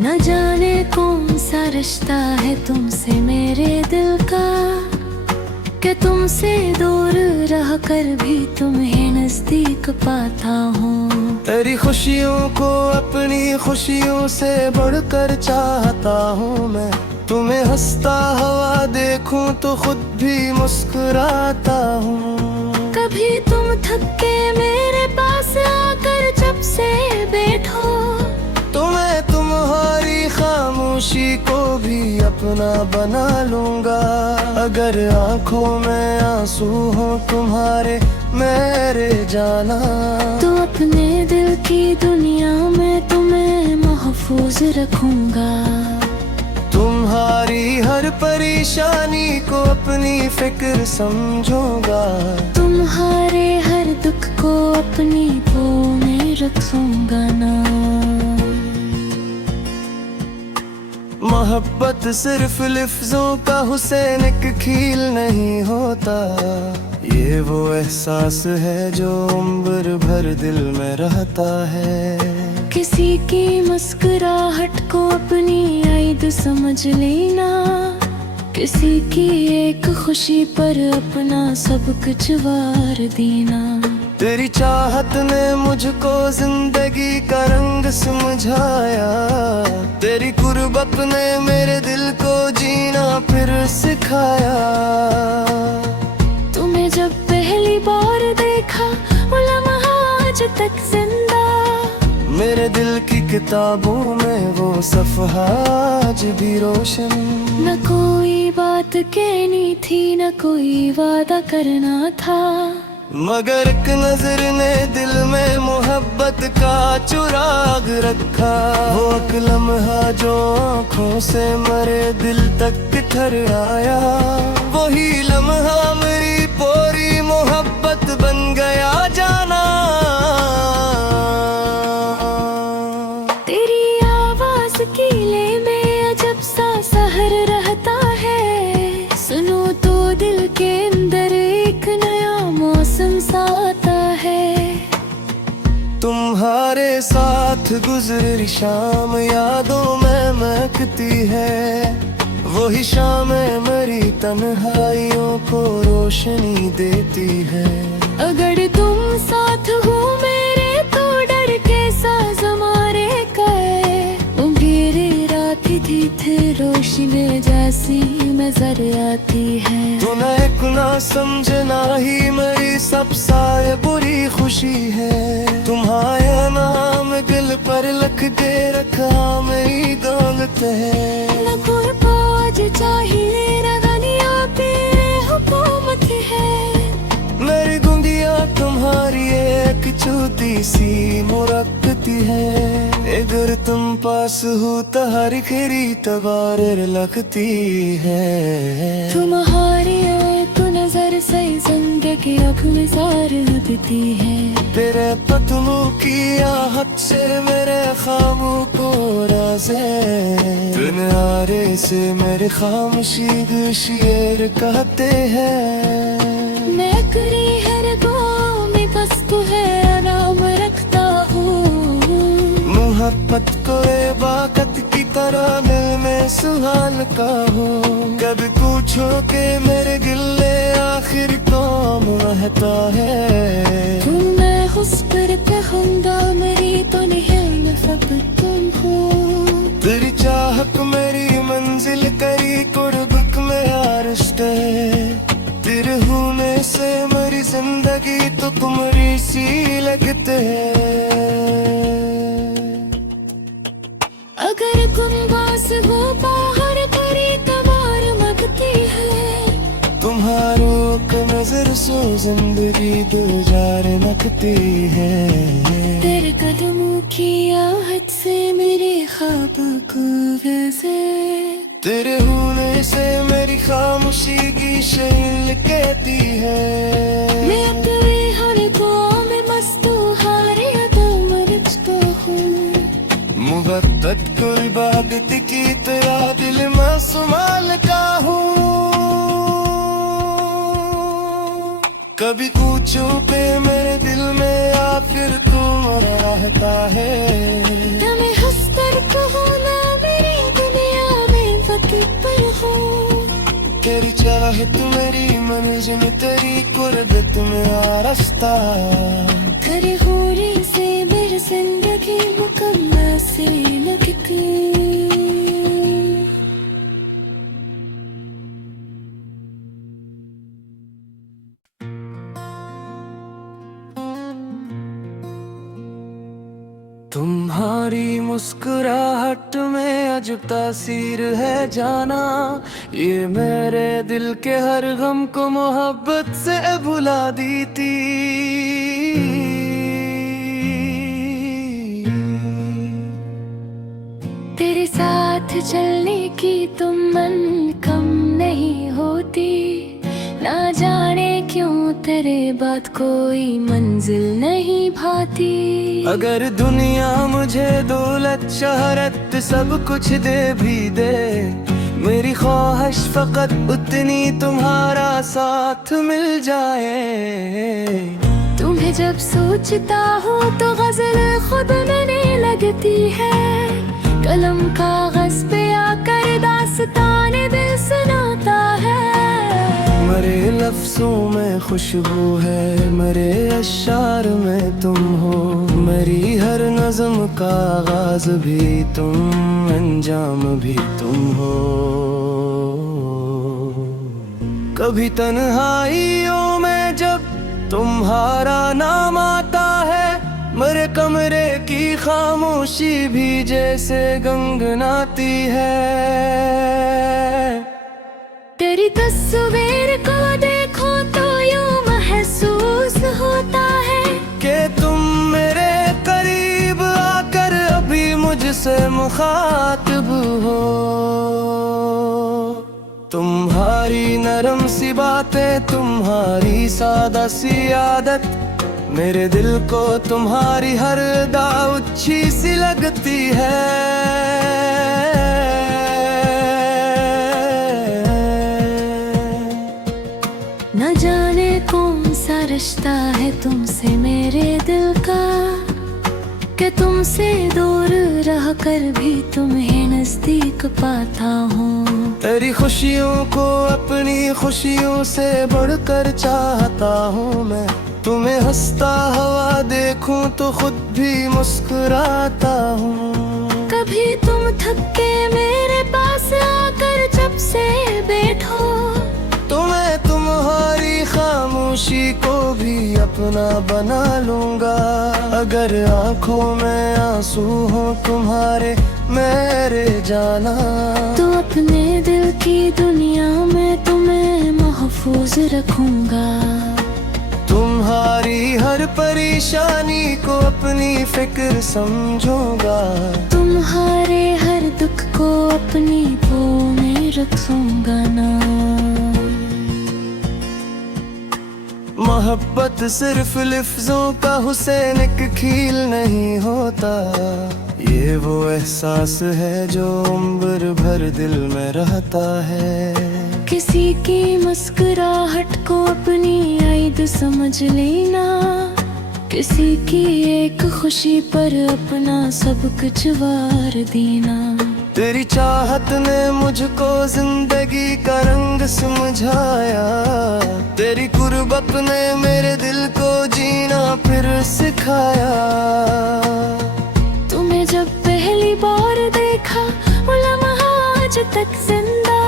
न जाने कौन सा रिश्ता है तुमसे मेरे दिल का, कि तुमसे दूर रह कर भी तुम्हें नजदीक पाता हूँ। तेरी खुशियों को अपनी खुशियों से बढ़कर चाहता हूँ मैं। तुम्हें हंसता हुआ देखूं तो खुद भी मुस्कुराता हूँ। कभी तुम थक के मेरे पास आकर जब से बैठो, तो मैं तुम्हारी खामोशी को भी अपना बना लूंगा। अगर आंखों में आंसू हो तुम्हारे मेरे जाना, तो अपने दिल की दुनिया में तुम्हें महफूज रखूंगा। तुम्हारी हर परेशानी को अपनी फिक्र समझूंगा। तुम्हारे हर दुख को अपनी बाहों में रखूंगा ना। मोहब्बत सिर्फ लिफ्जों का हुसैन एक खील नहीं होता, ये वो एहसास है जो उम्र भर दिल में रहता है। किसी की मुस्कुराहट को अपनी ईद समझ लेना, किसी की एक खुशी पर अपना सब कुछ वार देना। तेरी चाहत ने मुझको जिंदगी का रंग समझाया, तेरी कुर्बत ने मेरे दिल को जीना फिर सिखाया। तुम्हें जब पहली बार देखा वो लम्हा आज तक जिंदा, मेरे दिल की किताबों में वो सफ़हा आज भी रोशन। न कोई बात कहनी थी, न कोई वादा करना था, मगर एक नजर ने दिल में मोहब्बत का चुराग रखा। वो एक लम्हा जो आँखों से मरे दिल तक ठहर आया, वही लम्हा मेरी पूरी मोहब्बत बन गया जाना। तेरी आवाज किले में अजब सा सहर रहता है, सुनो तो दिल के अंदर एक नया मौसम सा आता है। तुम्हारे साथ गुजरी शाम यादों में महकती है, वही शामें मेरी तन्हाइयों को रोशनी देती है। अगर तुम साथ हो मेरे तो डर के साज हमारे गए, उंगेरे रात थी थे रोशनी जैसी नजर आती है। तू न एक ना समझना ही मेरी सबसे बुरी खुशी है, तुम्हारा नाम दिल पर लिख के रखा मेरी दौलत है। न कोई फौज चाहिए न दुनिया पे हुकूमत है, मेरी गुंदिया तुम्हारी एक छोटी सी मुरक्कती है। अगर तुम पास हो तो हर खरी तबार लगती है। तुम्हारी एक नजर से जिंदगी आँख में जार लगती है। तेरे पतलों की आहट से मेरे ख्वाबों को राज़ है, किनारे से मेरी खामोशी शेर कहते हैं। मैं करी हर गाँव में बस तू है नाम रखता हूँ, मोहब्बत को बाकत की तरह दिल में सुहाल का हूँ। कभी पूछो के मेरे गिले आखिर कौन रहता है। तुम मैं हुस पर कहूँगा मेरी तो नहीं सब तुम हो। तेरी चाहत मेरी मंजिल करी कुर्बत में आरिश्ते, तेरे होने से मेरी जिंदगी तो तुम्हारी सी लगते है। अगर गुमबास हो बाहर करी तबार मगती है, तुम्हारो का नजर सो जिंदगी दो जार नकती है। तेरे कदमों की आहट से मेरे ख्वाब को वैसे, तेरे होने से मेरी खामोशी की शैल कहती है। मैं अपने हर गाँव में मस्तू हारे तुम रचता हूँ, मोहब्बत को इबादत की तरह दिल में संभाल का हूँ। कभी पूछो पे मेरे दिल में आखिर तुम रहता है। तुम्हें हंसकर कहो ना मेरी दुनिया में वक्त पर हो, तेरी चाहत मेरी मंजिल तेरी कुर्बत में आरस्ता। तेरे होने से मेरी जिंदगी मुकम्मल से लगती। तुम्हारी मुस्कुराहट में अजब तासीर है जाना, ये मेरे दिल के हर गम को मोहब्बत से भुला दी थी। तेरे साथ चलने की तुम मन कम नहीं होती, ना जाने क्यों तेरे बाद कोई मंजिल नहीं भाती। अगर दुनिया मुझे दौलत शहरत सब कुछ दे भी दे, मेरी ख्वाहिश फकत उतनी तुम्हारा साथ मिल जाए। तुम्हें जब सोचता हूँ तो गजल खुद मैंने लगती है, कलम कागज पे आकर दास्तान दिल सुनाता है। मेरे लफ्जों में खुशबू है, मेरे अशार में तुम हो, मेरी हर नज़म का आगाज़ भी तुम, अंजाम भी तुम हो। कभी तन्हाइयों में जब तुम्हारा नाम आता है, मेरे कमरे की खामोशी भी जैसे गंगनाती है। तेरी तस्वीर को देखो तो यूं महसूस होता है कि तुम मेरे करीब आकर अभी मुझसे मुखातिब हो। तुम्हारी नरम सी बातें, तुम्हारी सादा सी आदत, मेरे दिल को तुम्हारी हर अदा अच्छी सी लगती है। न जाने कौन सा रिश्ता है तुमसे मेरे दिल का, कि तुमसे दूर रह कर भी तुम्हें नजदीक पाता हूँ। तेरी खुशियों को अपनी खुशियों से बढ़कर चाहता हूँ मैं, तुम्हें हंसता हुआ देखूं तो खुद भी मुस्कुराता हूँ। कभी तुम थक के मेरे पास आकर जब से बैठो, तो मैं तुम्हारी खामोशी को भी अपना बना लूंगा। अगर आंखों में आंसू हो तुम्हारे मेरे जाना, तो अपने दिल की दुनिया में तुम्हें महफूज रखूंगा। तुम्हारी हर परेशानी को अपनी फिक्र समझूंगा, तुम्हारे हर दुख को अपनी पो में रखूंगा ना। मोहब्बत सिर्फ लफ्जों का हुसैन एक खील नहीं होता, ये वो एहसास है जो उम्र भर दिल में रहता है। किसी की मुस्कुराहट को अपनी आयद समझ लेना, किसी की एक खुशी पर अपना सब कुछ वार देना। तेरी चाहत ने मुझको जिंदगी का रंग समझाया, तेरी कुर्बत ने मेरे दिल को जीना फिर सिखाया। तुम्हें जब पहली बार देखा वो लम्हा आज तक जिंदा,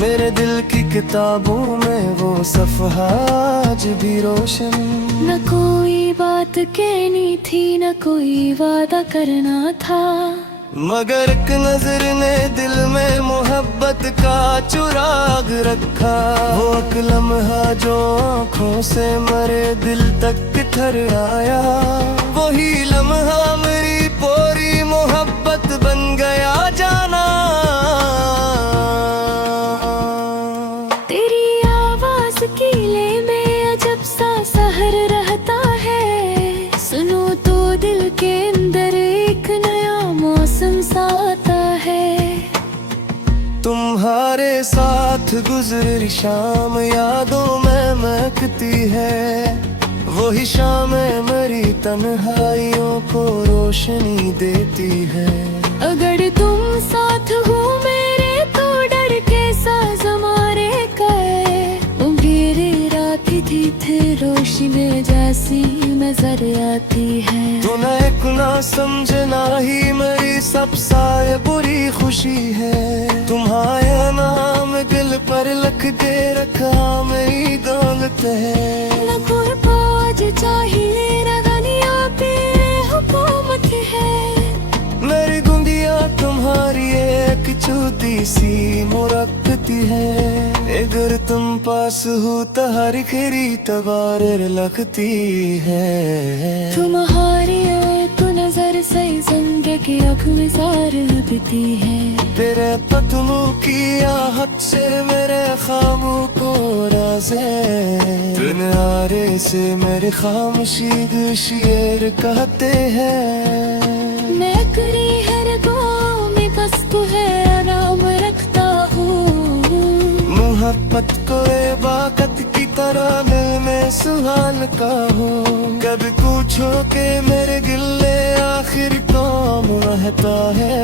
मेरे दिल की किताबों में वो सफ़हा आज भी रोशन। न कोई बात कहनी थी, न कोई वादा करना था, मगर एक नजर ने दिल में मोहब्बत का चिराग रखा। वो एक लम्हा जो आँखों से मरे दिल तक ठहर आया, वही लम्हा मेरी पूरी मोहब्बत बन गया जाना। तेरी आवाज की ले में अजब सा सहर रहता है, सुनो तो दिल के अंदर एक नया मौसम सा आता है। तुम्हारे साथ गुजरी शाम यादों में महकती है, वही शाम मेरी तन्हाइयों को रोशनी देती है। अगर तुम साथ हो मेरे तो डर के साज हमारे गए, मेरे रात थी थे रोशनी जैसी नजर आती है। तो न एक ना समझना ही मेरी सबसे बुरी खुशी है, तुम्हारा नाम दिल पर लिख के रखा मेरी दौलत है। न कोई बोझ चाहिए न दुनिया पे हुकूमत है, मेरी गुंदिया तुम्हारी एक छोटी सी मुरक्कती है। अगर तुम पास हो तो हर खरी तबार लगती है। तुम्हारी एक नजर से जिंदगी अखबार लगती है। तेरे पतलू की आहट से मेरे ख्वाबों को राज़े, किनारे से मेरी खामोशी शेर कहते हैं। मैं करी हर गो मोहब्बत कोई बाकत की तरह दिल में सुहाल का हो। कभी पूछो के मेरे गिले आखिर कौन रहता है।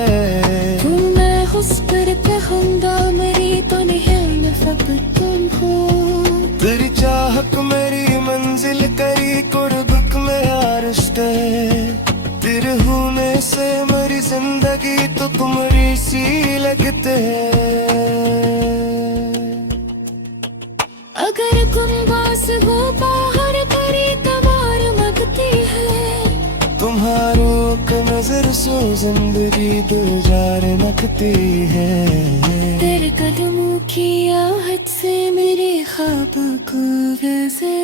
मैं हुस्न खुंदा मेरी तो नहीं फक्त तुम हो। तेरी चाहत मेरी मंजिल करी कुर्बक में आरिश्ते। तेरे होने से मेरी जिंदगी तो तुम्हारी सी लगते है। अगर तुम बास हो बाहर करी तबार मगती है। तुम्हारो के नजर सो जिंदगी दो जार नकती है। तेरे कदमों की आहट से मेरे ख्वाब को वैसे।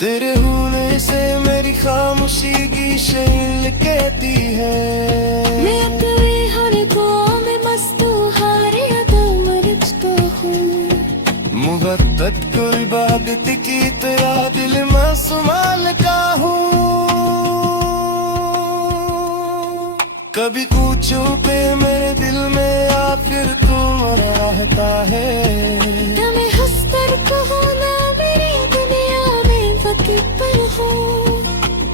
तेरे होने से मेरी खामोशी की शैल कहती है। मैं अपने हर कौम में मस्तू हारे तुम रिश्तो हूँ। मुहब्बत को इबादत की तेरा दिल मासूमाल का हूँ। कभी पूछो पे मेरे दिल में या फिर तुम रहता है। तुम्हें हंसकर कहो ना मेरी दुनिया में वक्त पर हो।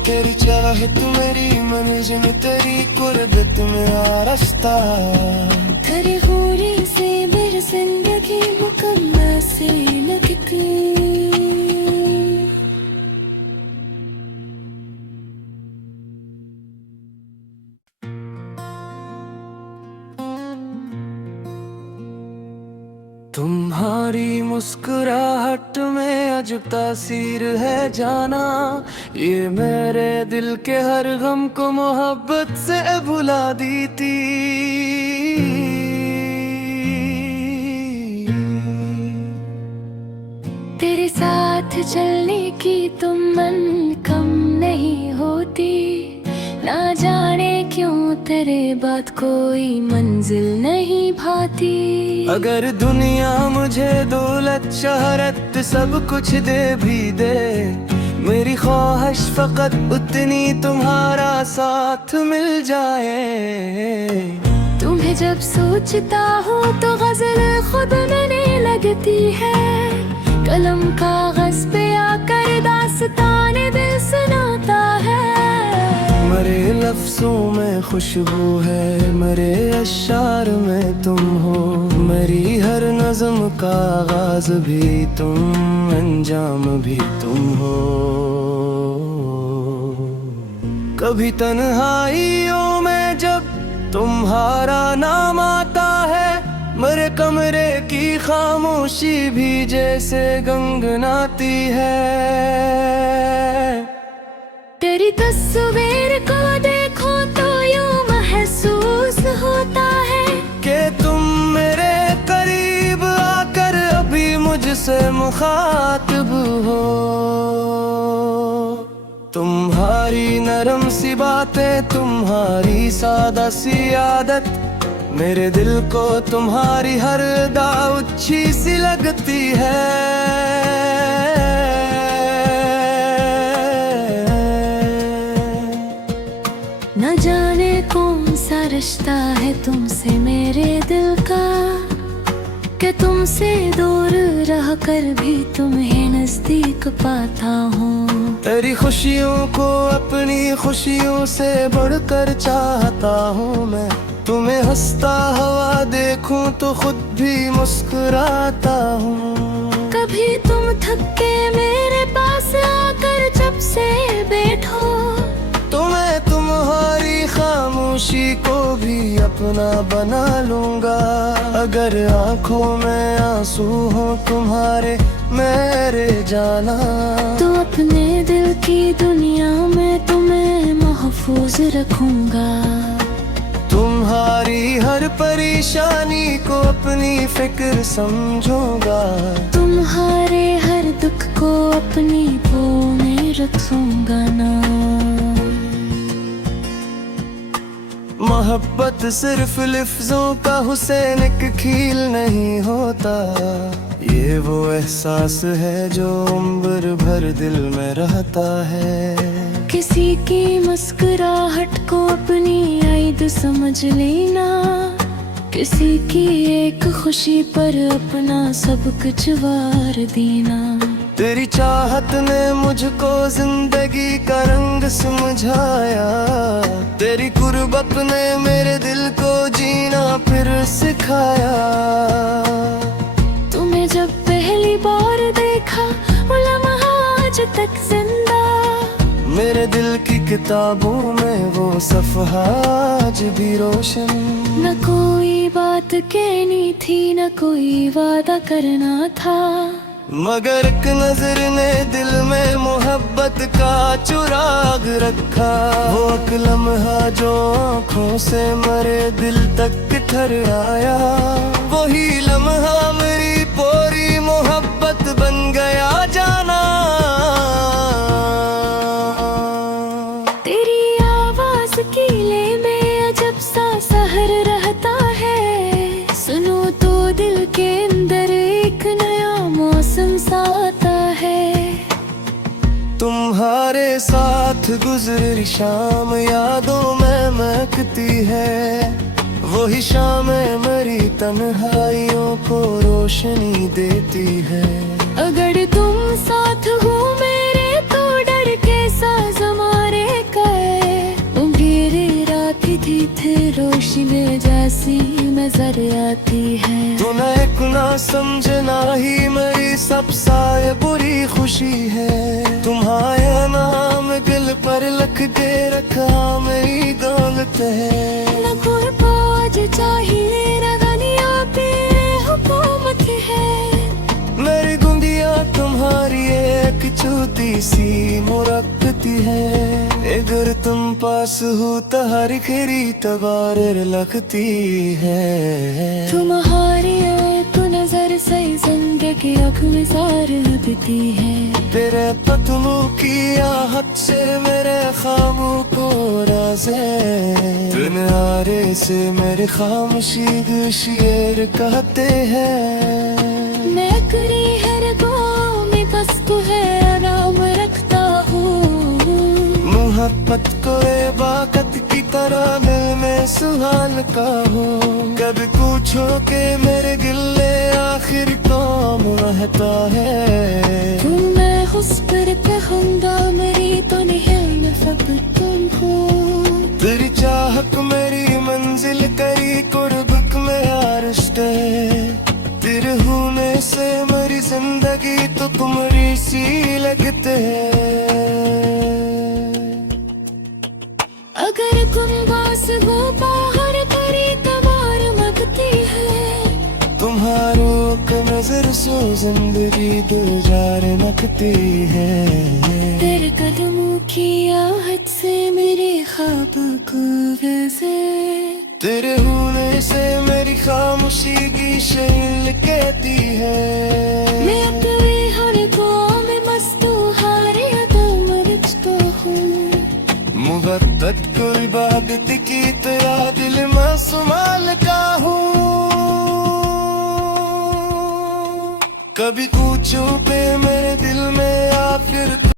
तेरी चाहत मेरी मंजिल तेरी कुर्बत में आरस्ता। तेरे होने से मेरी जिंदगी मुकम्मल से लगती। तुम्हारी मुस्कुराहट में अजब तासीर है जाना। ये मेरे दिल के हर गम को मोहब्बत से भुला दी थी। तेरे साथ चलने की तुम मन कम नहीं होती। ना जाने क्यों तेरे बाद कोई मंजिल नहीं भाती। अगर दुनिया मुझे दौलत शहरत सब कुछ दे भी दे। मेरी ख्वाहिश फकत उतनी तुम्हारा साथ मिल जाए। तुम्हें जब सोचता हूँ तो गजल खुद में लगती है। कलम कागज पे आकर दास्ताने दिल सुनाता है। मेरे लफ्जों में खुशबू है मेरे अशार में तुम हो। मेरी हर नज़्म का आगाज भी तुम अंजाम भी तुम हो। कभी तन्हाइयों में जब तुम्हारा नाम आता है। मेरे कमरे की खामोशी भी जैसे गंगनाती है। तेरी तस्वीर को देखो तो यूं महसूस होता है कि तुम मेरे करीब आकर अभी मुझसे मुखातिब हो। तुम्हारी नरम सी बातें तुम्हारी सादा सी आदत। मेरे दिल को तुम्हारी हर दाव अच्छी सी लगती है। न जाने कौन सा रिश्ता है तुमसे मेरे दिल का। कि तुमसे दूर रह कर भी तुम्हें नजदीक पाता हूँ। तेरी खुशियों को अपनी खुशियों से बढ़कर चाहता हूँ मैं। तुम्हें हंसता हुआ देखूं तो खुद भी मुस्कुराता हूँ। कभी तुम थक के मेरे पास आकर जब से बैठो। तो मैं तुम्हारी खामोशी को भी अपना बना लूंगा। अगर आंखों में आंसू हो तुम्हारे मेरे जाना। तो अपने दिल की दुनिया में तुम्हें महफूज रखूंगा। तुम्हारी हर परेशानी को अपनी फिक्र समझूंगा। तुम्हारे हर दुख को अपनी पो में रखूंगा ना। मोहब्बत सिर्फ लफ्जों का हुसैन एक खील नहीं होता। ये वो एहसास है जो उम्र भर दिल में रहता है। किसी की मुस्कुराहट को अपनी आइद समझ लेना। किसी की एक खुशी पर अपना सब कुछ वार देना। तेरी चाहत ने मुझको जिंदगी का रंग समझाया, तेरी कुर्बत ने मेरे दिल को जीना फिर सिखाया। तुम्हें जब पहली बार देखा वो लम्हा आज तक जिंदा, मेरे दिल की किताबों में वो सफ़हा आज भी रोशन। न कोई बात कहनी थी न कोई वादा करना था, मगर एक नजर ने दिल में मोहब्बत का चिराग रखा। वो एक लम्हा जो आँखों से मरे दिल तक ठहर आया, वही लम्हा मेरी पूरी मोहब्बत बन गया जाना। तेरी आवाज कीले में अजब सा सहर रहता है, सुनो तो दिल के अंदर एक नया मौसम सा आता है। तुम्हारे साथ गुजरी शाम यादों में महकती है, वही शामें मेरी तन्हाइयों को रोशनी देती है। अगर तुम साथ हो मेरे तो डर के साज हमारे गए, उंगेरे राती थी थे रोशनी जैसी नजर आती है। तूने एक ना समझना ही मेरी सबसे बुरी खुशी है, तुम्हारा नाम दिल पर लिख के रखा मेरी दौलत है। न कोई फौज चाहिए न दुनिया पे हुकूमत है, मेरी गुंदिया तुम्हारी एक छोटी सी मुरक्कती है। अगर तुम पास हो तो हर खरी तबार लगती है। तुम्हारी एक नजर से जिंदगी आँख में सार लगती है। तेरे पतलू की आहट से मेरे ख्वाबों को राज है, किनारे से मेरी खामोशी शेर कहते हैं। मैं करी हर गाँव में बस को है आराम रखता हूँ, मोहब्बत को इबादत की तरह दिल में सुहाल का हो। कभी पूछो के मेरे गिले आखिर कौन रहता है। तुम मैं खुश पर कहूँगा मेरी तो नहीं सब तुम हो। तेरी चाहत मेरी मंजिल करी कुर्बत में आरिश्त है, तेरे होने से मेरी जिंदगी तो तुम्हारी सी लगते है। अगर तुम बास हो बाहर करी तबार मगती है, तुम्हारो के नजर सो जिंदगी दो जार नकती है। तेरे कदमों की आहट से मेरे ख्वाब को वैसे, तेरे होने से मेरी खामोशी की शैल कहती है। मैं अपने हर गाँव में मस्त हारे तुम रिश्ता हूँ, मोहब्बत को इबादत की तेरा दिल में संभाल का हूँ। कभी पूछो पे मेरे दिल में आ फिर